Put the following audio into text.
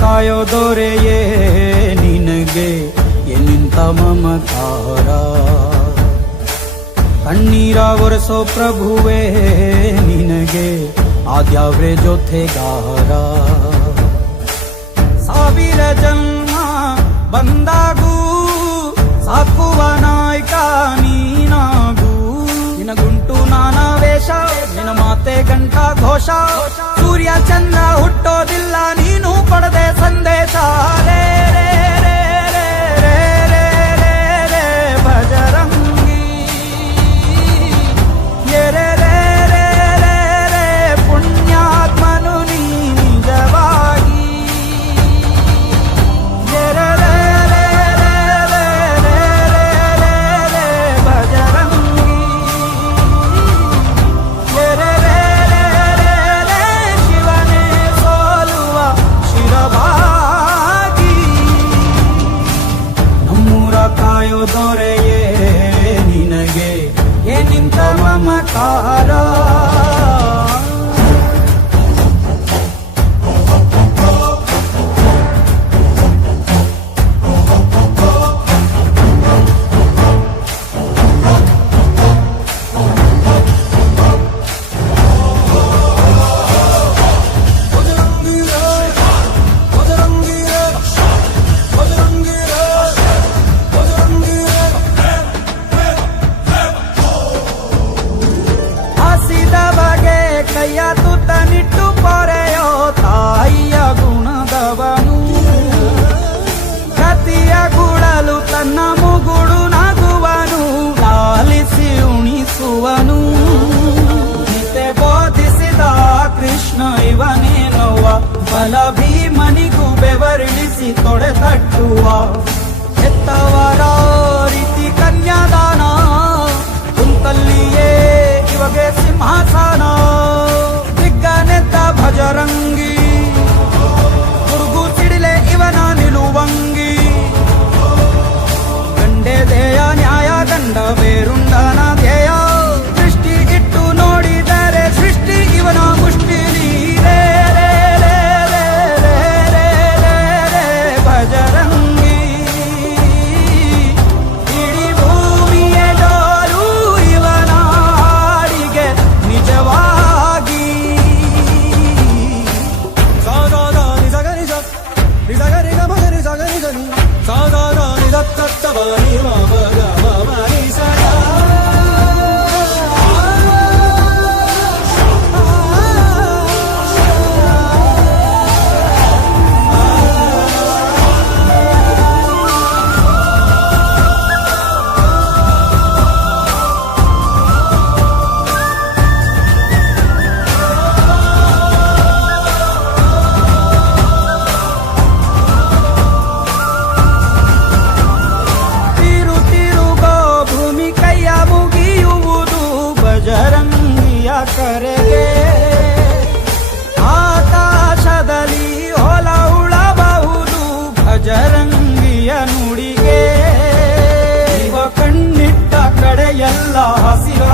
ಕಾಯೋ ದೊರೆಯೇ ನಿನಗೆ ಎನ್ನಿಂತ ಮಮಕಾರ, ಕಣ್ಣೀರ ಒರೆಸೋ ಪ್ರಭುವೇ ನಿನಗೆ ಆದ್ಯಾವ್ರೆ ಜೊತೆಗಾರ. ಸಾವಿರ ಜನ್ಮ ಬಂದಾಗೂ ಸಾಕುವ ನಾಯಕ ನೀನಾಗೂ, ನಿನಗುಂಟು ನಾನಾ ವೇಷ ನಿನ ಮಾತೆ ಗಂಟ ಘೋಷ, ಸೂರ್ಯ ಚಂದ್ರ ಹುಟ್ಟೋದಿಲ್ಲ ನೀನು ಕೊಡದೆ ಸಂದೇಶ. ರೇ ರೇ ರೇ ರೇ ರೇ ರೇ ರೇ ರೇ ಭಜರಂಗಿ, ರೇ ರೇ ರೇ ರೇ ರೇ ಪುಣ್ಯಾತ್ಮನು ನೀ ನಿಜವಾಗಿ. ರೇ ರೇ ರೇ ರೇ ರೇ ರೇ ರೇ ರೇ ರೇ ಭಜರಂಗಿ, ರೇ ರೇ ರೇ ರೇ ರೇ ರೇ ಶಿವನೇ ಸೋಲುವ ಶಿರಭಾಗಿ. ನಮ್ಮೂರ ಕಾಯೋ ದೊರೆಯೇ ನಿನಗೆ ಏನಿಂತ ಮಮಕಾರ. ಕೈಯ ತುತ್ತನಿಟ್ಟು ಪೊರೆಯೋ ತಾಯಿಯ ಗುಣದವನು, ಕತಿಯ ಗುಳಲು ತನ್ನ ಮುಗುಡು ನಗುವನು, ಲಾಲಿಸಿ ಉಣಿಸುವನು. ಗೀತೆ ಬೋಧಿಸಿದ ಕೃಷ್ಣ ಇವನೇನೋವ, ಬಲ ಭೀಮನಿಗೂ ಬೆವರಿಳಿಸಿ ತೊಡೆ ತಟ್ಟುವ. ಹೆತ್ತವರ ರೀತಿ ಕನ್ಯಾದಾನ, ಕುಂತಲ್ಲಿಯೇ ಇವಗೆ ಸಿಂಹಾಸನ. ದಿಗ್ಗನೆದ್ದ ಭಜರಂಗಿ, ಗುರುಗು ಸಿಡಿಲೆ ಇವನ ನಿಲುವಂಗಿ. ಗಂಡೆ ದೇಯ ನ್ಯಾಯ ಗಂಡ ಬೇರುಂಡನ ಧ್ಯೇಯ, ದೃಷ್ಟಿ ಇಟ್ಟು ನೋಡಿದರೆ ಸೃಷ್ಟಿ ಇವನ ಮುಷ್ಟಿಲಿ. ರೇ ರೇ ರೇ ರೇ ರೇ ರೇ ರೇ ರೇ ಭಜರಂಗಿ, ಇಡೀ ಭೂಮಿಯ ಡೋಲು ಇವನ ಹಾಡಿಗೆ ನಿಜವಾಗಿ. ಸಾಗಾದ ನಿಜಗನಿ ನಿಜಗರಿ ಗಮಗರಿ ಸಗರಿ ಗನಿ, ಸಾಗಾದ ನಿಜತ್ತವ ನಿಮ ಮಗ ಮಮನಿ ಸಗ. ಭಜರಂಗಿಯ ಕರೆಗೆ ಆಕಾಶದಲ್ಲಿ ಹೊಲ ಉಳಬಹುದು, ಭಜರಂಗಿಯ ನುಡಿಗೆ. ಇವ ಕಣ್ಣಿಟ್ಟ ಕಡೆಯೆಲ್ಲ ಹಸಿರ